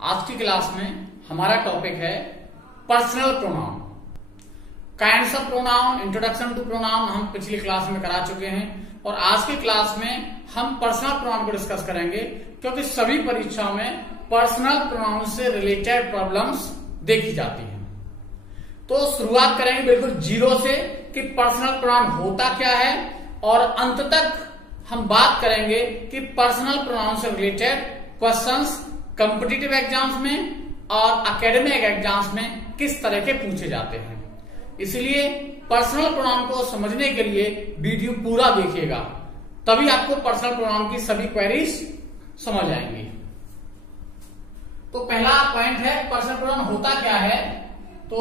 आज की क्लास में हमारा टॉपिक है personal pronoun. Kinds of pronoun, introduction to pronoun हम पिछली क्लास में करा चुके हैं और आज की क्लास में हम पर्सनल प्रोनाउन को डिस्कस करेंगे, क्योंकि सभी परीक्षाओं में पर्सनल प्रोनाउन से रिलेटेड प्रॉब्लम्स देखी जाती हैं। तो शुरुआत करेंगे बिल्कुल जीरो से कि पर्सनल प्रोनाउन होता क्या है, और अंत तक हम बात करेंगे कि पर्सनल प्रोनाउन से रिलेटेड क्वेश्चंस कॉम्पिटिटिव एग्जाम्स में और एकेडमिक एग्जाम्स में किस तरह के पूछे जाते हैं। इसलिए पर्सनल प्रोनाउन को समझने के लिए वीडियो पूरा देखिएगा, तभी आपको पर्सनल प्रोनाउन की सभी क्वेरीज समझ आएंगी। तो पहला पॉइंट है पर्सनल प्रोनाउन होता क्या है। तो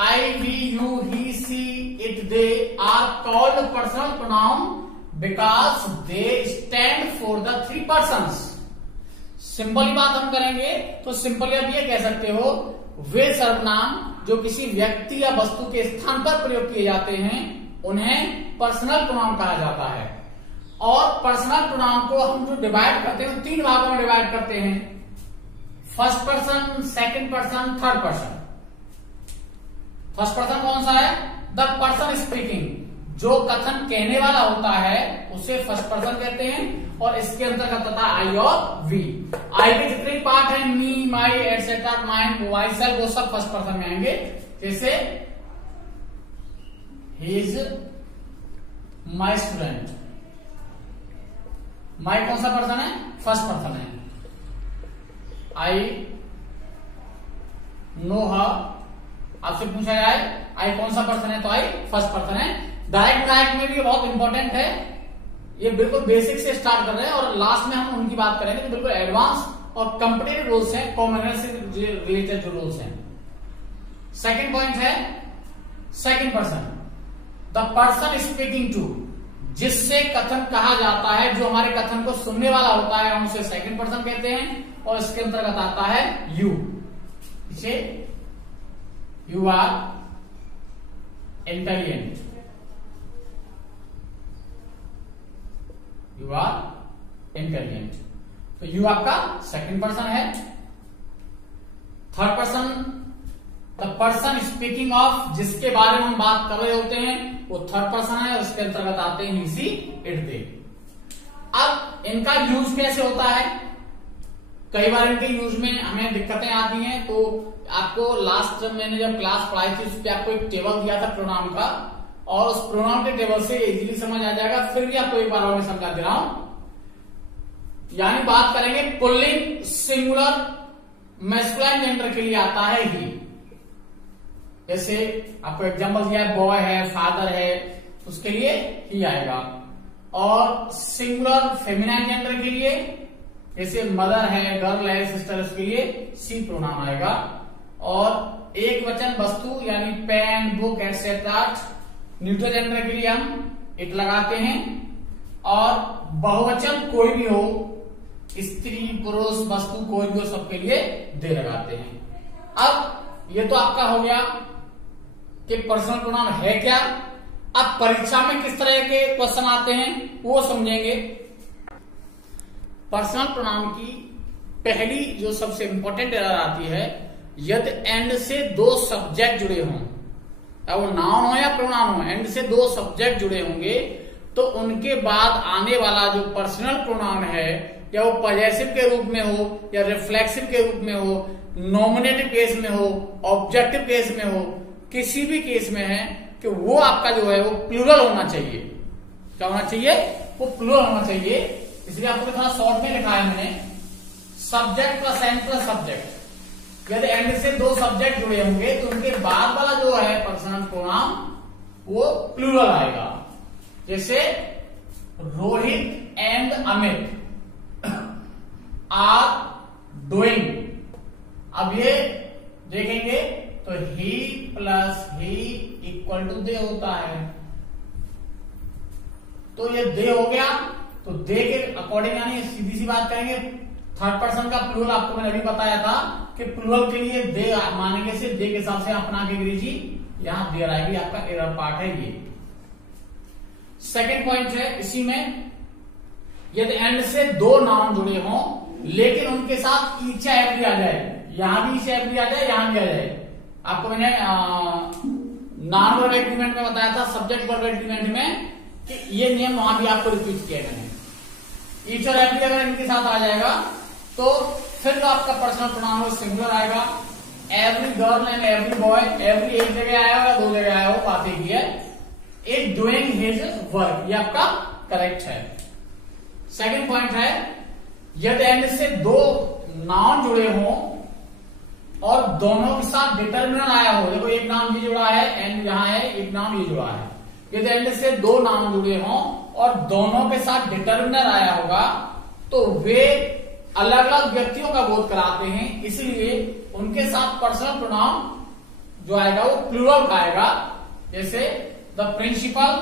I, we, you, he, she, it, they are called personal pronoun because they stand for the three persons. Simple बात हम करेंगे तो सिंपली आप ये कह सकते हो, वे सर्वनाम जो किसी व्यक्ति या वस्तु के स्थान पर प्रयोग किए जाते हैं उन्हें पर्सनल प्रोनाउन कहा जाता है। और पर्सनल प्रोनाउन को हम जो डिवाइड करते हैं तीन भागों में डिवाइड करते हैं, first person, second person, third person. First person कौन सा है? द पर्सन स्पीकिंग, जो कथन कहने वाला होता है उसे फर्स्ट पर्सन कहते हैं, और इसके अंतर्गत आता है आई और वी। आई के जितने पार्ट है, मी, माई, एटसेट्रा, माइंड, माई सेल्फ, वो सब फर्स्ट पर्सन में आएंगे। जैसे ही इज माई स्टूडेंट, माई कौन सा पर्सन है? फर्स्ट पर्सन है। आई नो हर, आपसे पूछा जाए आई कौन सा पर्सन है तो आई फर्स्ट पर्सन है। डायरेक्ट में भी बहुत इंपॉर्टेंट है, ये बिल्कुल बेसिक से स्टार्ट कर रहे हैं और लास्ट में हम उनकी बात करेंगे जो बिल्कुल एडवांस और कॉम्पिटिटिव रूल्स हैं, कॉमन से रिलेटेड जो रूल्स हैं। सेकंड पॉइंट है second person, the person speaking to, जिससे कथन कहा जाता है, जो हमारे कथन को सुनने वाला होता है हम उसे सेकंड पर्सन कहते हैं, और इसके अंतर्गत आता है यू। इसे you are intelligent, you are intelligent, तो यू आपका सेकंड पर्सन है। Third person, the person speaking of, जिसके बारे में हम बात कर रहे होते हैं वो थर्ड पर्सन है, और इसके अंतर्गत आते हैं ही, सी, इट, दे। अब इनका यूज कैसे होता है? कई बार इनके यूज में हमें दिक्कतें आती हैं, तो आपको लास्ट मैंने जब क्लास पढ़ाई थी उस पर आपको एक टेबल दिया था प्रोनाउन का, और उस प्रोनाउन के टेबल से इजीली समझ आ जाएगा, फिर भी आपको एक बार और मैं समझा दे रहा हूं। यानी बात करेंगे पुल्लिंग सिंगुलर मैस्कुलाइन जेंडर के लिए आता है ही। जैसे आपको एग्जांपल दिया है, बॉय है, फादर है, उसके लिए ही आएगा। और सिंगुलर फेमिनाइन जेंडर के लिए जैसे मदर है, गर्ल है, सिस्टर, उसके लिए सी प्रोनाउन आएगा। और एक वचन वस्तु यानी pen, book, etcetera, neutral gender के लिए हम इट लगाते हैं। और बहुवचन कोई भी हो, स्त्री, पुरुष, वस्तु कोई भी हो, सबके लिए दे लगाते हैं। अब ये तो आपका हो गया कि पर्सनल प्रोनाउन है क्या। अब परीक्षा में किस तरह के क्वेश्चन आते हैं वो समझेंगे। पर्सनल प्रोनाउन की पहली जो सबसे इंपॉर्टेंट एरर आती है, यदि एंड से दो सब्जेक्ट जुड़े हों, वो नाउन हो या प्रोनाउन हो, एंड से दो सब्जेक्ट जुड़े होंगे तो उनके बाद आने वाला जो पर्सनल प्रोनाउन है, या वो पॉजेसिव के रूप में हो या रिफ्लेक्सिव के रूप में हो, नॉमिनेटिव केस में हो, ऑब्जेक्टिव केस में हो, किसी भी केस में है कि वो आपका जो है वो प्लूरल होना चाहिए। क्या होना चाहिए? वो प्लूरल होना चाहिए। इसलिए आपको थोड़ा शॉर्ट में लिखा है मैंने, subject plus and plus subject. यदि एंड से दो सब्जेक्ट जुड़े होंगे तो उनके बाद वाला जो है पर्सनल प्रोनाउन वो प्लूरल आएगा। जैसे Rohit and Amit are doing. अब ये देखेंगे तो he plus he equal to they होता है, तो ये दे हो गया। तो दे के अकॉर्डिंग यानी सीधी सी बात करेंगे, थर्ड पर्सन का प्लूरल आपको मैंने अभी बताया था कि प्लूरल के लिए दे मानेंगे से दे के हिसाब से अपना के अंग्रेजी यहां देर आएगी, आपका एरर पार्ट है ये। सेकंड पॉइंट है इसी में, यदि एंड से दो नाउन जुड़े हों लेकिन उनके साथ ईच एवरी आ जाए, यहां भी ईच एवरी आ जाए, यहां भी आ जाए। आपको मैंने नॉन वर्ब एग्रीमेंट में बताया था, सब्जेक्ट वर्ब एग्रीमेंट में, कि ये नियम वहां भी आपको रिपीट किया मैंने। ईच और एवरी अगर इनके साथ आ जाएगा तो फिर तो आपका पर्सनल प्रोनाउन सिंगुलर आएगा। Every girl and every boy, every एक जगह आया होगा, दो जगह आया हो, बात एक ही है। इट डूइंग हिज वर्क, ये आपका करेक्ट है। सेकंड पॉइंट है, यदि एंड से दो नाउन जुड़े हों और दोनों के साथ डिटर्मिनर आया हो, देखो एक नाउन ये जुड़ा है, एंड यहां है, एक नाउन ये जुड़ा है। यदि एंड से दो नाउन जुड़े हों और दोनों के साथ डिटर्मिनर आया होगा तो वे अलग अलग व्यक्तियों का बोध कराते हैं, इसलिए उनके साथ पर्सनल प्रोनाउन जो आएगा वो प्लूरल का आएगा। जैसे द प्रिंसिपल,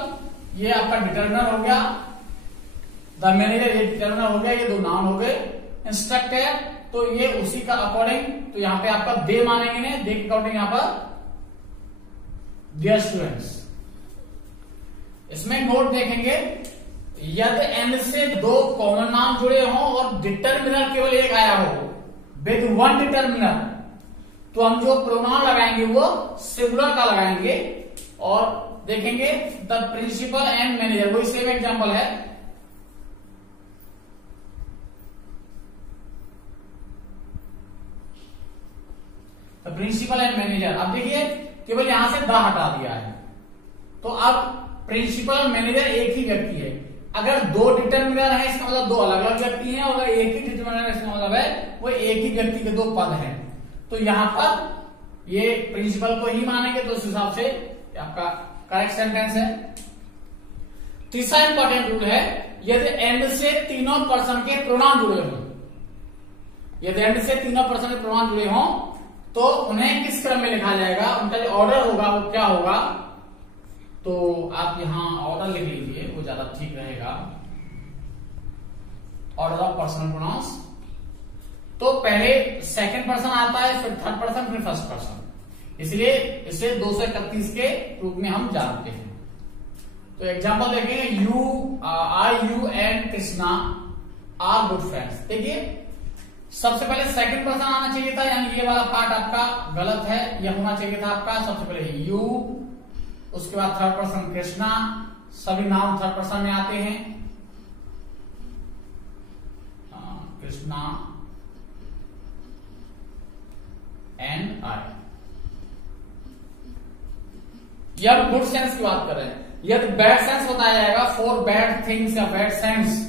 ये आपका डिटर्मिनर हो गया, द मैनेजर ये डिटर्मिनर हो गया, ये दो नाउन हो गए। इंस्ट्रक्टर तो ये उसी का अकॉर्डिंग, तो यहां पे आपका दे मानेंगे ने, दे के अकॉर्डिंग यहां पर डियर स्टूडेंट्स। इसमें नोट देखेंगे, यदि एंड से दो कॉमन नाउन जुड़े हों और डिटर्मिनर केवल एक आया हो, विद वन डिटर्मिनर, तो हम जो प्रोनाउन लगाएंगे वो सिंगुलर का लगाएंगे। और देखेंगे द प्रिंसिपल एंड मैनेजर, वही सेम एग्जांपल है। द प्रिंसिपल एंड मैनेजर, अब देखिए केवल यहां से द हटा दिया है, तो अब प्रिंसिपल और मैनेजर एक ही व्यक्ति है। अगर दो डिटर्मिनर है इसका मतलब दो अलग अलग व्यक्ति हैं, और अगर एक ही डिटर्मिनर है इसका मतलब है वो एक ही व्यक्ति के दो पद हैं। तो यहां पर ये प्रिंसिपल को ही मानेंगे, तो उस हिसाब से आपका करेक्ट सेंटेंस है। तीसरा इंपॉर्टेंट रूल है, यदि एंड से तीनों पर्सन के प्रोनाउन जुड़े हों, यदि एंड से तीनों पर्सन के प्रोनाउन जुड़े हों तो उन्हें किस क्रम में लिखा जाएगा, उनका जो ऑर्डर होगा वो क्या होगा। तो आप यहां ऑर्डर लिख लीजिए, वो ज्यादा ठीक रहेगा। ऑर्डर ऑफ पर्सनल प्रोनाउंस, तो पहले सेकंड पर्सन आता है, फिर थर्ड पर्सन, फिर फर्स्ट पर्सन, इसलिए इसे 231 के रूप में हम जानते हैं। तो एग्जांपल देखेंगे, you I you and Krishna are good friends. देखिए सबसे पहले सेकंड पर्सन आना चाहिए था, यानी ये वाला पार्ट आपका गलत है, यह होना चाहिए था आपका सबसे पहले यू, उसके बाद थर्ड पर्सन कृष्णा, सभी नाम थर्ड पर्सन में आते हैं, कृष्णा एंड आई। यह गुड सेंस की बात कर रहे हैं। यदि बैड सेंस बताया जाएगा, फॉर बैड थिंग्स या बैड सेंस,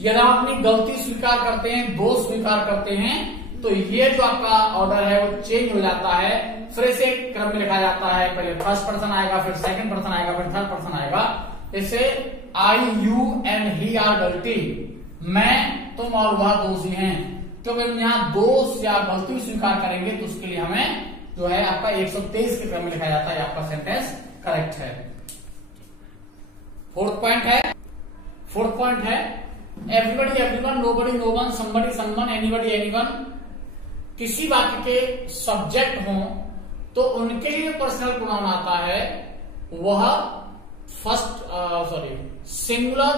यदि आप अपनी गलती स्वीकार करते हैं, दोष स्वीकार करते हैं, तो ये जो आपका ऑर्डर है वो चेंज हो जाता है, फिर से क्रम में लिखा जाता है। पहले फर्स्ट पर्सन आएगा, फिर सेकंड पर्सन आएगा, फिर थर्ड पर्सन आएगा। जैसे आई यू एंड ही आर गलती, मैं तुम और वह दोषी हैं। तो हम यहाँ दोष या गलती स्वीकार करेंगे तो उसके लिए हमें जो है आपका 123 के क्रम में लिखा जाता है, आपका सेंटेंस करेक्ट है। फोर्थ पॉइंट है everybody everyone, nobody no one, somebody someone, anybody anyone. किसी वाक्य के सब्जेक्ट हों तो उनके लिए पर्सनल प्रोनाउन आता है, वह सिंगुलर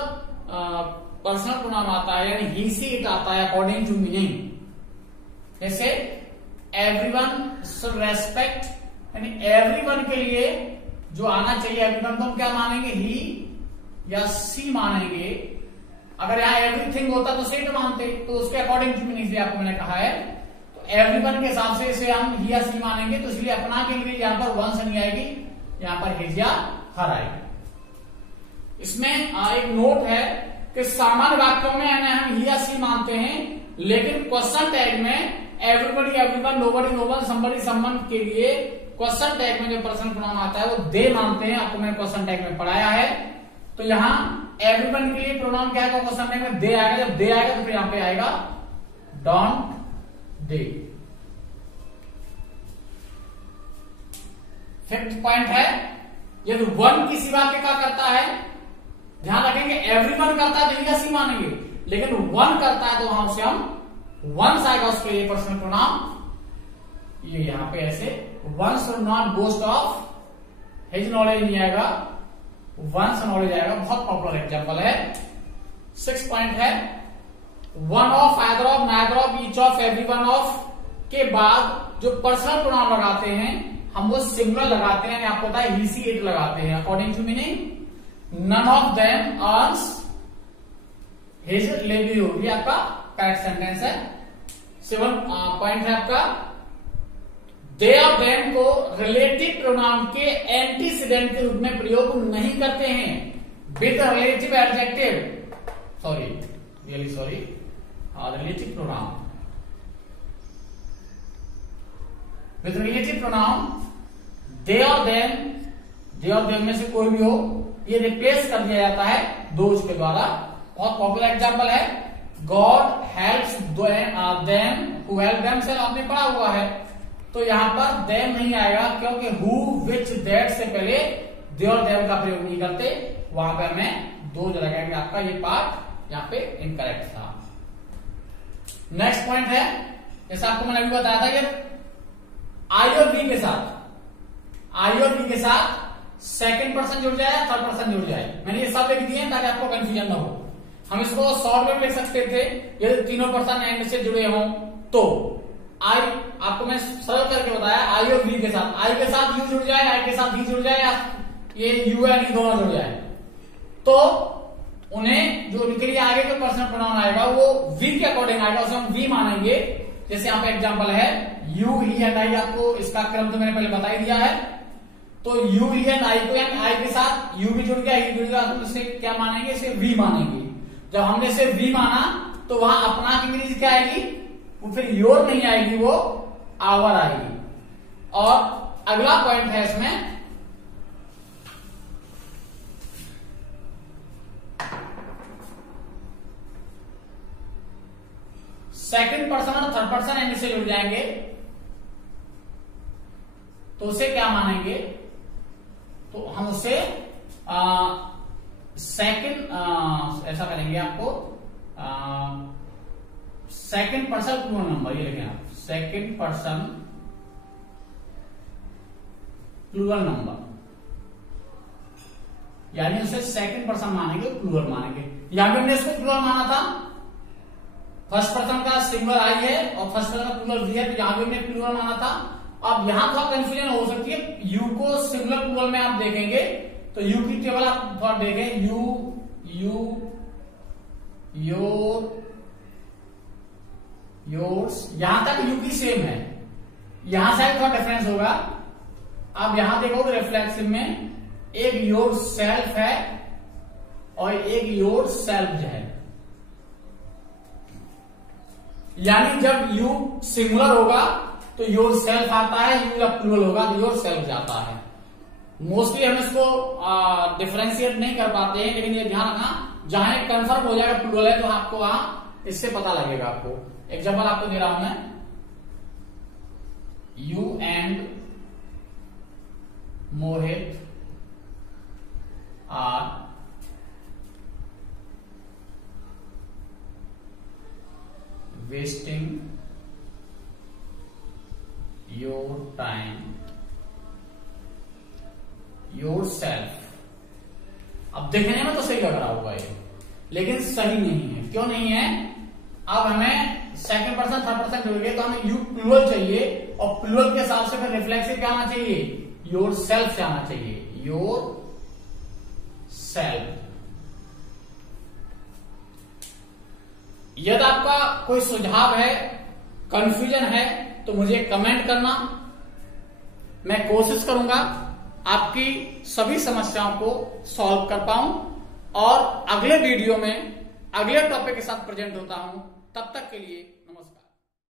पर्सनल प्रोनाउन आता है, यानी ही सी इट आता है अकॉर्डिंग टू मीनिंग। जैसे एवरीवन शुड रेस्पेक्ट, यानी एवरीवन के लिए जो आना चाहिए एवरीवन को हम क्या मानेंगे, ही या सी मानेंगे। अगर यहाँ एवरीथिंग होता तो सी मानते, तो उसके अकॉर्डिंग टू मीनिंग आपको मैंने कहा है। तो एवरीवन के हिसाब से इसे हम ही या सी मानेंगे, तो इसलिए अपना के लिए यहाँ पर वन से नहीं आएगी, यहाँ पर हिज या हर आएगी। इसमें एक नोट है कि सामान्य वाक्यों में हम ही या सी मानते हैं, लेकिन क्वेश्चन टैग में everybody everyone, nobody no one, somebody someone के लिए क्वेश्चन टैग में जो पर्सनल प्रोनाउन आता है वो दे मानते हैं। आपको मैंने क्वेश्चन टैग में पढ़ाया है। तो यहाँ एवरीवन के लिए प्रोनाउन क्या आएगा, क्वेश्चन टैग में दे आएगा। जब दे आएगा तो फिर यहाँ पे आएगा डोंट दे। फिफ्थ पॉइंट है, यदि वन किसी वाक्य का करता है, ध्यान रखेंगे एवरीवन करता है तो ही या सी मानेंगे, लेकिन वन करता है तो वहां से हम वंस आएगा उसके लिए पर्सनल प्रोनाउन। ये यहां पे ऐसे one's should not boast of his knowledge नहीं आएगा, वंस नॉलेज आएगा। बहुत पॉपुलर एग्जांपल है। 6 पॉइंट है, one of, either of, neither of, each of, every one of के बाद जो पर्सनल प्रोनाउन लगाते हैं हम वो सिंगुलर लगाते हैं, आपको पता है ही सी इट लगाते हैं। According to meaning none of them earns his livelihood, ये आपका करेक्ट सेंटेंस है। 7 पॉइंट है आपका, दे और देम को रिलेटिव प्रोनाउन के एंटीसीडेंट के रूप में प्रयोग नहीं करते हैं with relative adjective, sorry really sorry, relative pronoun with relative pronoun they और देम में से कोई भी हो, ये रिप्लेस कर दिया जाता है दोज के द्वारा। बहुत पॉपुलर एग्जांपल है, God helps them who help themselves, आपने पढ़ा हुआ है। तो यहां पर देम नहीं आएगा क्योंकि हु, विच, दैट से पहले दे और देम का प्रयोग नहीं करते, वहां पर हमें दोज लगाएंगे। आपका ये पार्ट यहाँ पे इनकरेक्ट था। नेक्स्ट पॉइंट है, जैसा आपको मैंने अभी बताया था कि आई और वी के साथ सेकंड पर्सन जुड़ जाए, थर्ड पर्सन जुड़ जाए। मैंने ये सब लिख दिए ताकि आपको कंफ्यूजन ना हो। हम इसको शॉर्ट में लिख सकते थे, यदि तीनों पर्सन एंड से जुड़े हों तो। आई आपको मैं सरल करके बताया, आई और वी के साथ, आई के साथ यू जुड़ जाए, आई के साथ ही जुड़ जाए, या ये यू एंड ही दोनों जुड़ जाए, तो उन्हें जो उनके लिए आगे जो पर्सनल प्रोनाउन आएगा वो वी के अकॉर्डिंग आएगा, उसे हम वी मानेंगे। जैसे यहाँ पे एग्जांपल है यू, ही एंड आई, आपको इसका क्रम तो मैंने पहले बता ही दिया है। तो यू, ही एंड आई को, यानी आई के साथ यू भी जुड़ गया, ही जुड़ गया, तो इसे क्या मानेंगे, इसे वी मानेंगे। जब हमने इसे वी माना तो वहां अपना की इंग्लिश क्या आएगी, वो फिर योर नहीं आएगी, वो आवर आएगी। और अगला पॉइंट है इसमें, सेकंड पर्सन और थर्ड पर्सन एंड से जुड़ जाएंगे तो उसे क्या मानेंगे, तो हम उसे सेकंड ऐसा करेंगे, आपको सेकंड पर्सन प्लूरल नंबर, ये लिखें आप, सेकंड पर्सन प्लूरल नंबर, यानी उसे सेकंड पर्सन मानेंगे, प्लूरल मानेंगे। यहां पे हमने इसको प्लूरल माना था, फर्स्ट पर्सन का सिंगुलर आई है और फर्स्ट पर्सन का प्लूरल वी है, तो यहां पे हमने प्लूरल माना था। अब यहां थोड़ा कंफ्यूजन हो सकती है, यू को सिंगुलर प्लूरल में आप देखेंगे तो यू की टेबल आप थोड़ा देखें, यू, योर, योर्स, यहां तक यू की सेम है, यहां से थोड़ा डिफरेंस होगा। आप यहां देखोगे रिफ्लेक्सिव में एक योर सेल्फ है और एक योर सेल्फ है, यानी जब यू सिंगुलर होगा तो योर सेल्फ आता है, यू जब प्लूरल होगा तो योर सेल्फ जाता है। मोस्टली हम इसको डिफरेंशिएट नहीं कर पाते हैं, लेकिन ये ध्यान रखना, जहां एक कंफर्म हो जाएगा प्लूरल है तो आपको वहां इससे पता लगेगा। आपको एग्जांपल आपको दे रहा हूं मैं, you and Mohit are wasting your time yourself. अब देखने में तो सही लग रहा होगा ये, लेकिन सही नहीं है। क्यों नहीं है? अब हमें सेकंड पर्सन थर्ड पर्सन जुड़ गए तो हमें यू प्लूरल चाहिए, और प्लूरल के हिसाब से फिर रिफ्लेक्सिव क्या आना चाहिए, योर सेल्फ से आना चाहिए, योर सेल्फ। यदि आपका कोई सुझाव है, कंफ्यूजन है, तो मुझे कमेंट करना, मैं कोशिश करूंगा आपकी सभी समस्याओं को सॉल्व कर पाऊं और अगले वीडियो में अगले टॉपिक के साथ प्रेजेंट होता हूं। तब तक के लिए